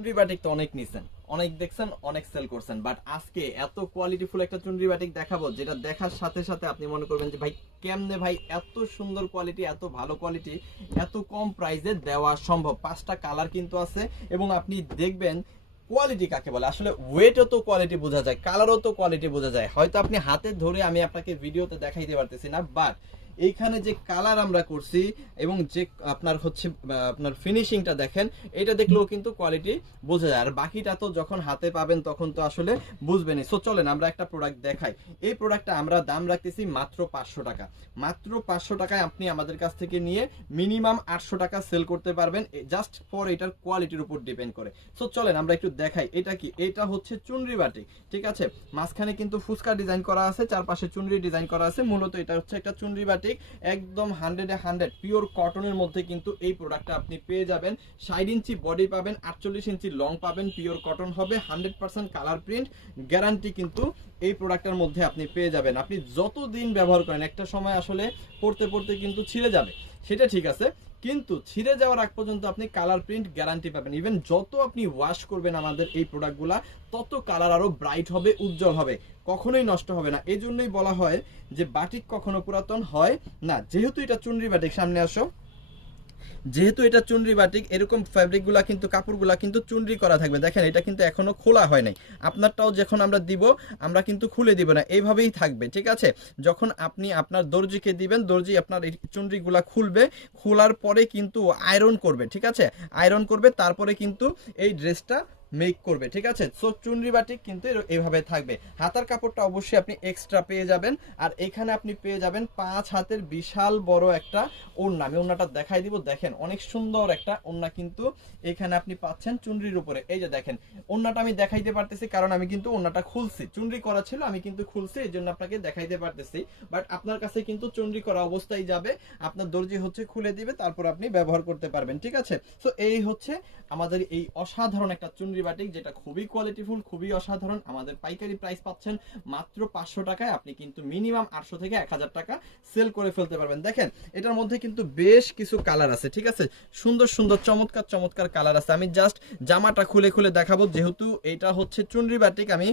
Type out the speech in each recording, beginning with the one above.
চুনরি batik তো অনেক নিছেন, অনেক দেখছেন, অনেক সেল করছেন, বাট আজকে এত কোয়ালিটিফুল একটা চুনরি বাটিক দেখাবো যেটা দেখার সাথে সাথে আপনি মনে করবেন যে ভাই কেমনে ভাই এত সুন্দর কোয়ালিটি, এত ভালো কোয়ালিটি, এত কম প্রাইসে দেওয়া সম্ভব। 5টা কালার কিন্তু আছে এবং আপনি দেখবেন কোয়ালিটি কাকে বলে, আসলে ওয়েটও তো কোয়ালিটি বোঝা যায়, কালারও তো কোয়ালিটি বোঝা যায়। হয়তো আপনি হাতে ধরে আমি আপনাকে ভিডিওতে দেখাইতে পারতেছি না, বাট এইখানে যে কালার আমরা করছি এবং যে আপনার হচ্ছে আপনার ফিনিশিংটা দেখেন, এটা দেখলেও কিন্তু কোয়ালিটি বোঝা যায়। আর বাকিটা তো যখন হাতে পাবেন তখন তো আসলে বুঝবেনই। সো চলেন আমরা একটা প্রোডাক্ট দেখাই। এই প্রোডাক্টটা আমরা দাম রাখতেছি মাত্র 500 টাকা। মাত্র 500 টাকায় আপনি আমাদের কাছ থেকে নিয়ে মিনিমাম 800 টাকা সেল করতে পারবেন, জাস্ট ফর এটার কোয়ালিটির উপর ডিপেন্ড করে। সো চলেন আমরা একটু দেখাই এটা কি। এটা হচ্ছে চুনরি বাটিক, ঠিক আছে। মাঝখানে কিন্তু ফুচকা ডিজাইন করা আছে, চারপাশে চুনরি ডিজাইন করা আছে। মূলত এটা হচ্ছে একটা চুনরি বাটিক, একদম 100 পিওর কটনের মধ্যে কিন্তু এই প্রোডাক্টটা আপনি পেয়ে যাবেন। 60 ইঞ্চি বডি পাবেন, 48 ইঞ্চি লং পাবেন, পিওর কটন হবে, 100% কালার প্রিন্ট গ্যারান্টি কিন্তু এই প্রোডাক্টের মধ্যে আপনি পেয়ে যাবেন। আপনি যতদিন ব্যবহার করেন, একটা সময় আসলে পড়তে পড়তে কিন্তু ছিঁড়ে যাবে, সেটা ঠিক আছে, কিন্তু ছিঁড়ে যাওয়ার আগ পর্যন্ত আপনি কালার প্রিন্ট গ্যারান্টি পাবেন। ইভেন যত আপনি ওয়াশ করবেন আমাদের এই প্রোডাক্টগুলা, তত কালার আরো ব্রাইট হবে, উজ্জ্বল হবে, কখনোই নষ্ট হবে না। এই জন্যই বলা হয় যে বাটিক কখনো পুরাতন হয় না। যেহেতু এটা চুনরি বাটিক, সামনে আসো, যেহেতু এটা চুনরি বাটিক, এরকম ফ্যাব্রিকগুলা কিন্তু কাপড়গুলা কিন্তু চুনরি করা থাকবে। দেখেন এটা কিন্তু এখনো খোলা হয় নাই। আপনারটাও যখন আমরা দিব, আমরা কিন্তু খুলে দিব না, এইভাবেই থাকবে, ঠিক আছে। যখন আপনি আপনার দর্জিকে দিবেন, দর্জি আপনার এই চুনরিগুলা খুলবে, খোলার পরে কিন্তু আয়রন করবে, ঠিক আছে। আয়রন করবে, তারপরে কিন্তু এই ড্রেসটা মেক করবে, ঠিক আছে। সো চুনরি বাটিক কিন্তু এইভাবে থাকবে। হাতার কাপড়টা অবশ্যই আপনি এক্সট্রা পেয়ে যাবেন। আর এখানে আপনি পেয়ে যাবেন 5 হাতের বিশাল বড় একটা ওড়না। আমি ওড়নাটা দেখাই দিব, দেখেন অনেক সুন্দর একটা ওড়না কিন্তু এখানে আপনি পাচ্ছেন চুনরির উপরে। এই যে দেখেন ওড়নাটা আমি দেখাইতে পারতেছি, কারণ আমি কিন্তু ওড়নাটা খুলছি, চুনরি করা ছিল, আমি কিন্তু খুলছি, এই জন্য আপনাকে দেখাইতে পারতেছি। বাট আপনার কাছে কিন্তু চুনরি করা অবস্থায় যাবে, আপনার দর্জি হচ্ছে খুলে দিবে, তারপর আপনি ব্যবহার করতে পারবেন, ঠিক আছে। সো এই হচ্ছে আমাদের এই অসাধারণ একটা চুনরি বাটিক, যেটা খুবই কোয়ালিটিফুল, খুবই অসাধারণ। আমাদের পাইকারি প্রাইস পাচ্ছেন মাত্র 500 টাকায়। আপনি কিন্তু মিনিমাম 800 থেকে 1000 টাকা সেল করে ফেলতে পারবেন। দেখেন এটার মধ্যে কিন্তু বেশ কিছু কালার আছে, ঠিক আছে, সুন্দর সুন্দর চমৎকার চমৎকার কালার আছে। আমি জাস্ট জামাটা খুলে খুলে দেখাবো, যেহেতু এটা হচ্ছে চুনরি বাটিক, আমি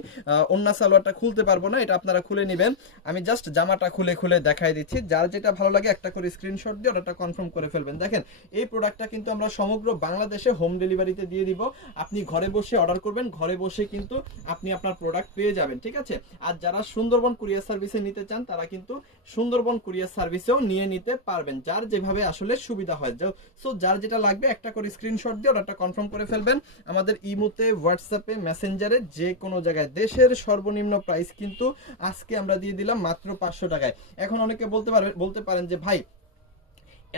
ওন্না সালোয়ারটা খুলতে পারবো না, এটা আপনারা খুলে নেবেন। আমি জাস্ট জামাটা খুলে খুলে দেখাই দিচ্ছি, যার যেটা ভালো লাগে একটা করে স্ক্রিনশট দিয়ে অর্ডারটা কনফার্ম করে ফেলবেন। দেখেন এই প্রোডাক্টটা কিন্তু আমরা সমগ্র বাংলাদেশে হোম ডেলিভারিতে দিয়ে দিব। আপনি ঘরে বসে অর্ডার করবেন, ঘরে বসে কিন্তু আপনি আপনার প্রোডাক্ট পেয়ে যাবেন, ঠিক আছে। আর যারা সুন্দরবন কুরিয়ার সার্ভিসে নিতে চান, তারা কিন্তু সুন্দরবন কুরিয়ার সার্ভিসেও নিয়ে নিতে পারবেন, যার যেভাবে আসলে সুবিধা হয়। সো যার যেটা লাগবে একটা করে স্ক্রিনশট দিয়ে অর্ডারটা কনফার্ম করে ফেলবেন। আমাদের ইমোতে, হোয়াটসঅ্যাপে, মেসেঞ্জারে, যে কোনো জায়গায় দেশের সর্বনিম্ন প্রাইস কিন্তু আজকে আমরা দিয়ে দিলাম মাত্র 500 টাকায়। এখন অনেকে বলতে পারেন যে ভাই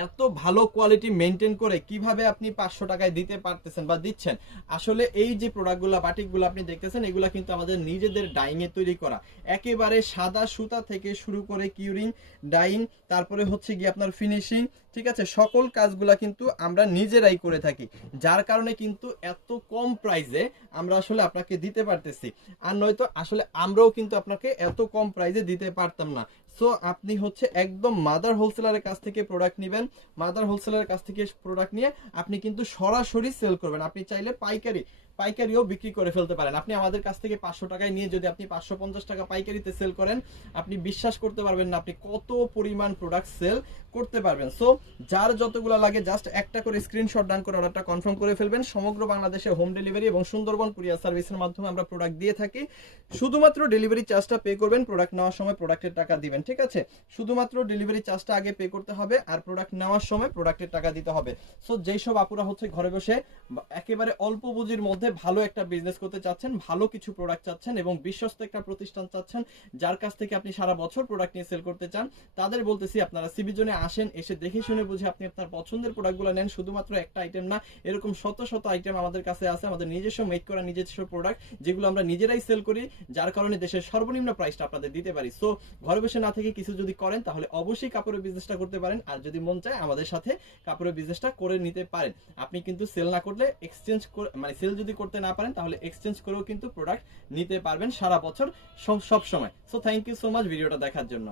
এত ভালো কোয়ালিটি মেনটেন করে কিভাবে আপনি 500 টাকায় দিতে পারতেছেন বা দিচ্ছেন। আসলে এই যে প্রোডাক্টগুলো, বাটিকগুলো আপনি দেখতেছেন, এগুলো কিন্তু আমাদের নিজেদের ডাইং এ তৈরি করা। একেবারে সাদা সুতা থেকে শুরু করে কিউরিং, ডাইং, তারপরে হচ্ছে গিয়ে আপনার ফিনিশিং, ঠিক আছে, সকল কাজগুলা কিন্তু আমরা নিজেরাই করে থাকি, যার কারণে কিন্তু এত কম প্রাইসে আমরা আসলে আপনাকে দিতে পারতেছি। আর নয়তো আসলে আমরাও কিন্তু আপনাকে এত কম প্রাইসে দিতে পারতাম না। সো আপনি হচ্ছে একদম মাদার হোলসেলারের কাছ থেকে প্রোডাক্ট নেবেন, মাদার হোলসেলারের কাছ থেকে প্রোডাক্ট নিয়ে আপনি কিন্তু সরাসরি সেল করবেন। আপনি চাইলে পাইকারিও বিক্রি করে ফেলতে পারেন। আপনি আমাদের কাছ থেকে 500 টাকায় নিয়ে যদি আপনি 550 টাকা পাইকারিতে সেল করেন, আপনি বিশ্বাস করতে পারবেন না আপনি কত পরিমাণ প্রোডাক্ট সেল করতে পারবেন। সো যার যতগুলো লাগে জাস্ট একটা করে স্ক্রিনশট ডান করে অর্ডারটা কনফার্ম করে ফেলবেন। সমগ্র বাংলাদেশে হোম ডেলিভারি এবং সুন্দরবন কুরিয়ার সার্ভিসের মাধ্যমে আমরা প্রোডাক্ট দিয়ে থাকি। শুধুমাত্র ডেলিভারি চার্জটা পে করবেন, প্রোডাক্ট নেওয়ার সময় প্রোডাক্টের টাকা দিবেন, ঠিক আছে। শুধুমাত্র ডেলিভারি চার্জটা আগে পে করতে হবে, আর প্রোডাক্ট নেওয়ার সময় প্রোডাক্টের টাকা দিতে হবে। সো যেই সব আপুরা হচ্ছে ঘরে বসে একেবারে অল্প পুঁজির মধ্যে ভালো একটা বিজনেস করতে চাচ্ছেন, ভালো কিছু প্রোডাক্ট চাচ্ছেন এবং বিশ্বস্ত একটা প্রতিষ্ঠান চাচ্ছেন, যার কাছ থেকে আপনি সারা বছর প্রোডাক্ট নিয়ে সেল করতে চান, তাদের বলতেছি আপনারা সিবি জোনে আসেন, এসে দেখে শুনে বুঝে আপনি আপনার পছন্দের প্রোডাক্টগুলো নেন। শুধুমাত্র একটা আইটেম না, এরকম শত শত আইটেম আমাদের কাছে আছে, আমাদের নিজস্ব মেক করা নিজস্ব প্রোডাক্ট, যেগুলো আমরা নিজেরাই সেল করি, যার কারণে দেশের সর্বনিম্ন প্রাইসটা আপনাদের দিতে পারি। সো ঘরে বসে না থেকে কিছু যদি করেন, তাহলে অবশ্যই কাপড়ের বিজনেসটা করতে পারেন। আর যদি মন চায় আমাদের সাথে কাপড়ের বিজনেসটা করে নিতে পারেন। আপনি কিন্তু সেল না করলে এক্সচেঞ্জ করে, মানে সেল যদি করতে না পারেন, তাহলে এক্সচেঞ্জ করেও কিন্তু প্রোডাক্ট নিতে পারবেন সারা বছর সব সময়। So thank you so much ভিডিওটা দেখার জন্য।